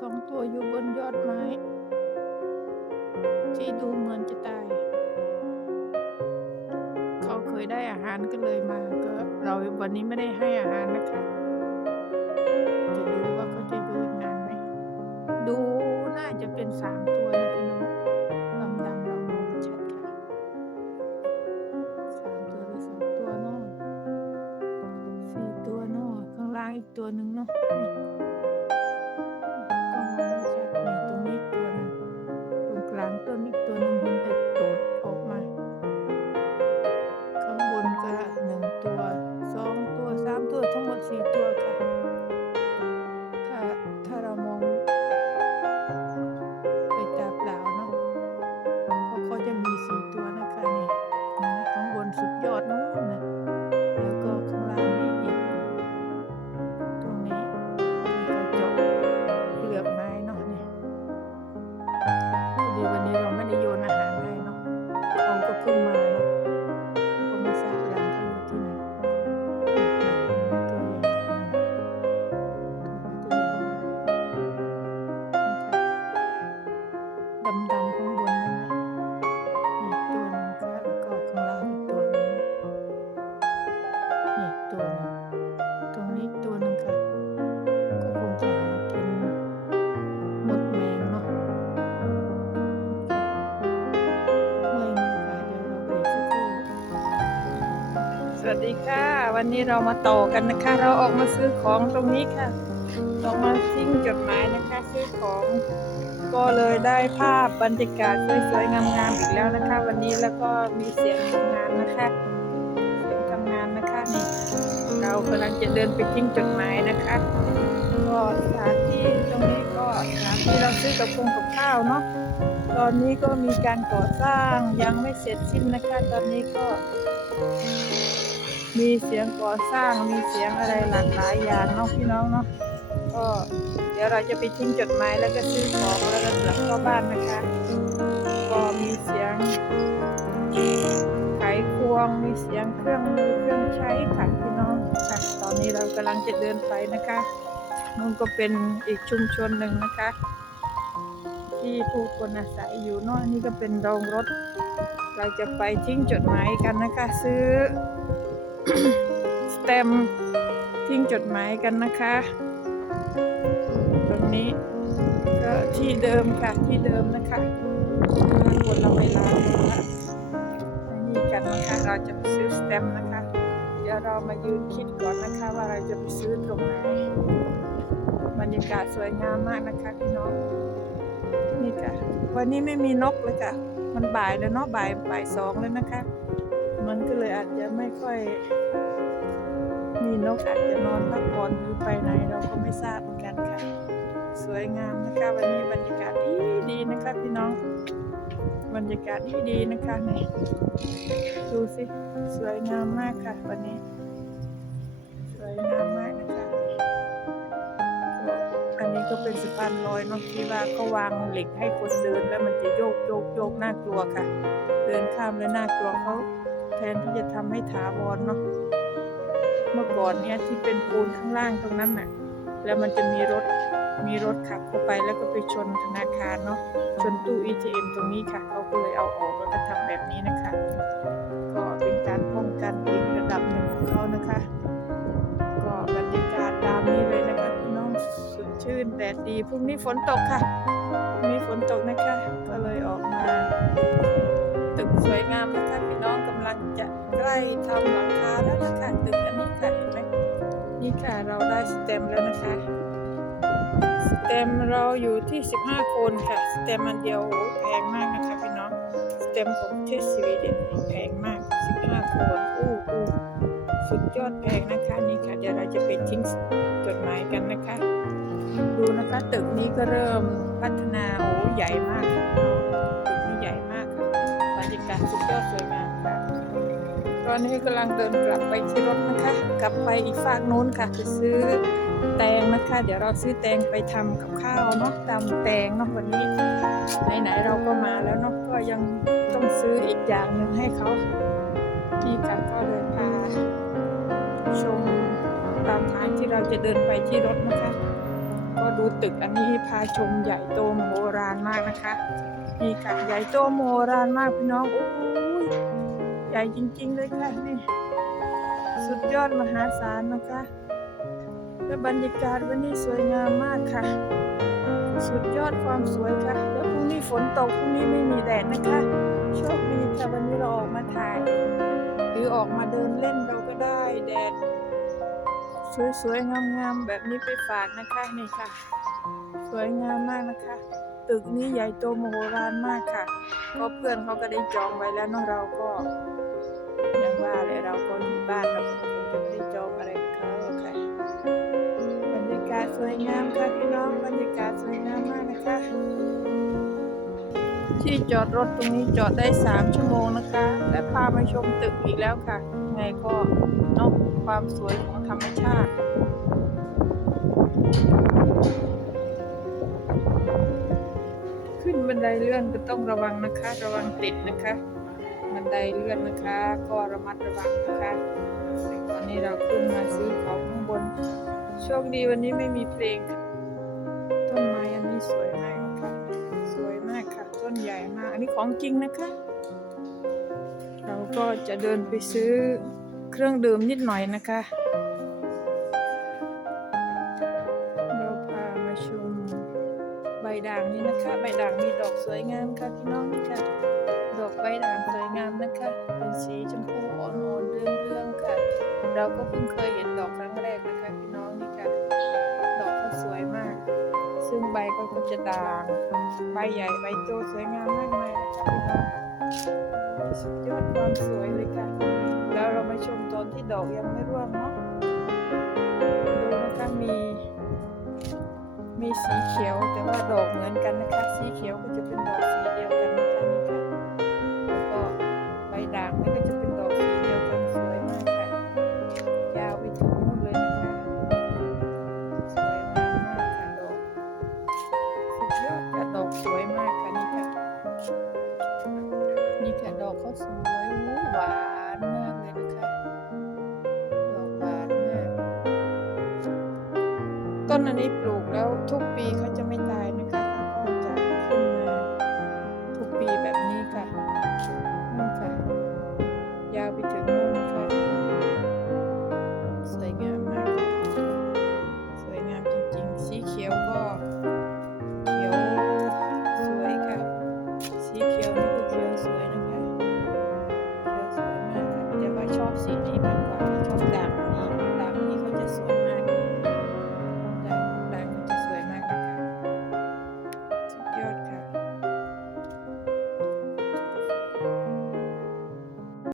สองตัวอยู่บนยอดไม้ ที่ดูเหมือนจะตาย เขาเคยได้อาหารก็เลยมาก็เราวันนี้ไม่ได้ให้อาหารนะคะจะดูว่าเขาจะยู่อีกนานไหมดูน่าจะเป็นสามตัวนะพี่น้องดำดำๆเรามองชัดค่ะสามตัวหรือสองตัวเนาะสี่ตัวเนาะข้างล่างอีกตัวหนึ่งเนาะ สวัสดีค่ะ วันนี้เรามาต่อกันนะคะ เราออกมาซื้อของตรงนี้ค่ะออกมาทิ้งจดหมายนะคะ ซื้อของ ก็เลยได้ภาพบรรยากาศสวยๆงามๆอีกแล้วนะคะ วันนี้แล้วก็มีเสียงทำงานนะคะเสียงทำงานนะคะนี่เรากำลังจะเดินไปทิ้งจดหมายนะคะ ก็สถานที่ตรงนี้ก็สถานที่เราซื้อกับคงกับข้าวเนาะตอนนี้ก็มีการก่อสร้างยังไม่เสร็จสิ้นนะคะ ตอนนี้ก็ มีเสียงก่อสร้างมีเสียงอะไรหลากหลายอย่างเนาะพี่น้องเนาะก็เดี๋ยวเราจะไปทิ้งจดหมายแล้วก็ซื้อของแล้วก็กลับเข้าบ้านนะคะก็มีเสียงไขควงมีเสียงเครื่องมือเครื่องใช้ค่ะพี่น้องค่ะตอนนี้เรากำลังจะเดินไปนะคะนู่นก็เป็นอีกชุมชนหนึ่งนะคะ ที่ผู้คนอาศัยอยู่เนอะอันนี่ก็เป็นโรงรถ เราจะไปทิ้งจดหมายกันนะคะ ซื้อ สเต็มทิ้งจดหมายกันนะคะ ตรงนี้ก็ที่เดิมค่ะที่เดิมนะคะข้างบนเราไปล้างนะคะนี่กันนะคะเราจะไปซื้อสแตมนะคะ เดี๋ยวเรามายืนคิดก่อนนะคะว่าเราจะไปซื้อตรงไหนบรรยากาศสวยงามมากนะคะพี่น้องนี่ค่ะวันนี้ไม่มีนกเลยค่ะมันบ่ายแล้วเนาะบ่ายบ่ายสองแล้วนะคะ มันก็เลยอาจจะไม่ค่อย มีนกอาจจะนอนพักผ่อนหรือไปไหนเราก็ไม่ทราบเหมือนกันค่ะ สวยงามนะคะวันนี้บรรยากาศดีดีนะคะพี่น้อง บรรยากาศดีดีนะคะนี่ดูสิสวยงามมากค่ะ วันนี้ สวยงามมากนะคะอันนี้ก็เป็นสะพานลอยเนาะที่ว่าเขาวางเหล็กให้คนเดินแล้วมันจะโยกโยกโยกน่ากลัวค่ะ เดินข้ามแล้วน่ากลัวเขา แทนที่จะทำให้ถาวรเนาะเมื่อก่อนเนี่ยที่เป็นปูนข้างล่างตรงนั้นน่ะ แล้วมันจะมีรถมีรถขับเข้าไปแล้วก็ไปชนธนาคารเนาะชนตู้ ATM ตรงนี้ค่ะเขาก็เลยเอาออกแล้วก็ทำแบบนี้นะคะ ก็เป็นการป้องกันอีกระดับหนึ่งของเขานะคะ ก็บรรยากาศตามนี้เลยนะคะพี่น้องสดชื่นแดดดีพรุ่งนี้ฝนตกค่ะพรุ่งนี้ฝนตกนะคะ ทำหลังคาแล้วนะคะตึกอันนี้ค่ะเห็นไหมนี่ค่ะเราได้สเต็มแล้วนะคะสเต็มเราอยู่ที่ 15 คนค่ะสเต็มอันเดียวโอ้แพงมากนะคะพี่น้องสเต็มของเทศสวีเดนแพงมาก 15 คนอู้อู้สุดยอดแพงนะคะนี่ค่ะเดี๋ยวเราจะไปทิ้งจดหมายกันนะคะ ดูนะคะตึกนี้ก็เริ่มพัฒนาโอ้ใหญ่มากค่ะตึก อนนี้กำลังเดินกลับไปที่รถนะคะ กลับไปอีกฝากโน้นค่ะไปซื้อแตงนะคะ เดี๋ยวเราซื้อแตงไปทำกับข้าวเนาะตำแตงเนาะวันนี้ไหนๆเราก็มาแล้วเนาะก็ยังต้องซื้ออีกอย่างหนึ่งให้เขานี่ค่ะก็เลยพาชมตามทางที่เราจะเดินไปที่รถนะคะ ก็ดูตึกอันนี้พาชมใหญ่โตมโหฬารมากนะคะนี่ค่ะใหญ่โตมโหฬารมากพี่น้องโอ้ย หญ่จริง ๆ เลยค่ะนี่ สุดยอดมหาศาลนะคะและบรรยากาศวันนี้สวยงามมากค่ะ สุดยอดความสวยค่ะ แล้วพรุ่งนี้ฝนตกพรุ่งนี้ไม่มีแดดนะคะ โชคดีค่ะวันนี้เราออกมาถ่าย หรือออกมาเดินเล่นเราก็ได้แดด สวยๆงามๆแบบนี้ไปฝากนะคะนี่ค่ะ สวยงามมากนะคะ ตึกนี้ใหญ่โตมโหฬารมากค่ะก็เพื่อนเขาก็ได้จองไว้แล้วเนาะเราก็ อย่างว่าเลยเราก็อยู่บ้านเราคงจะไม่ได้จองอะไรกับเขาหรอกค่ะบรรยากาศสวยงามค่ะพี่น้องบรรยากาศสวยงามมากนะคะ ที่จอดรถตรงนี้จอดได้3ชั่วโมงนะคะ และพามาชมตึกอีกแล้วค่ะไงก็เนกความสวยของธรรมชาติขึ้นบันไดเลื่อนก็ต้องระวังนะคะ ระวังติดนะคะันไดเลื่อนนะคะ ก็ระมัดระวังนะคะตอนนี้เราขึ้นมาซื้อของข้างบน โชคดีวันนี้ไม่มีเพลง ต้นไม้อันนี้สวยมากนะคะสวยมากค่ะ ต้นใหญ่มาก อันนี้ของจริงนะคะ เราก็จะเดินไปซื้อเครื่องดื่มนิดหน่อยนะคะเราพามาชมใบด่างนี้นะคะ ใบด่างมีดอกสวยงามค่ะพี่น้องนี่ค่ะ ดอกใบด่าง นะคะ เป็นสีชมพูอ่อนๆเรื่องๆค่ะ เราก็เพิ่งเคยเห็นดอกครั้งแรกนะคะพี่น้องนี่ค่ะ ดอกเขาสวยมาก ซึ่งใบก็จะด่าง ใบใหญ่ใบโตสวยงามมากมายนะคะพี่น้องสุดยอดความสวยเลยค่ะ แล้วเรามาชมตอนที่ดอกยังไม่ร่วงเนาะ ดูนะคะมีมีสีเขียวแต่ว่าดอกเหมือนกันนะคะ สีเขียวก็จะเป็นดอกสีเดียว หวานมากเลยนะคะ ดอกหวานมาก ต้นอันนี้ปลูกแล้วทุกปีเขาจะไม่ตายนะคะเขาก็จะขึ้นมาทุกปีแบบนี้ค่ะนี่ค่ะ ยาวไปถึง จริง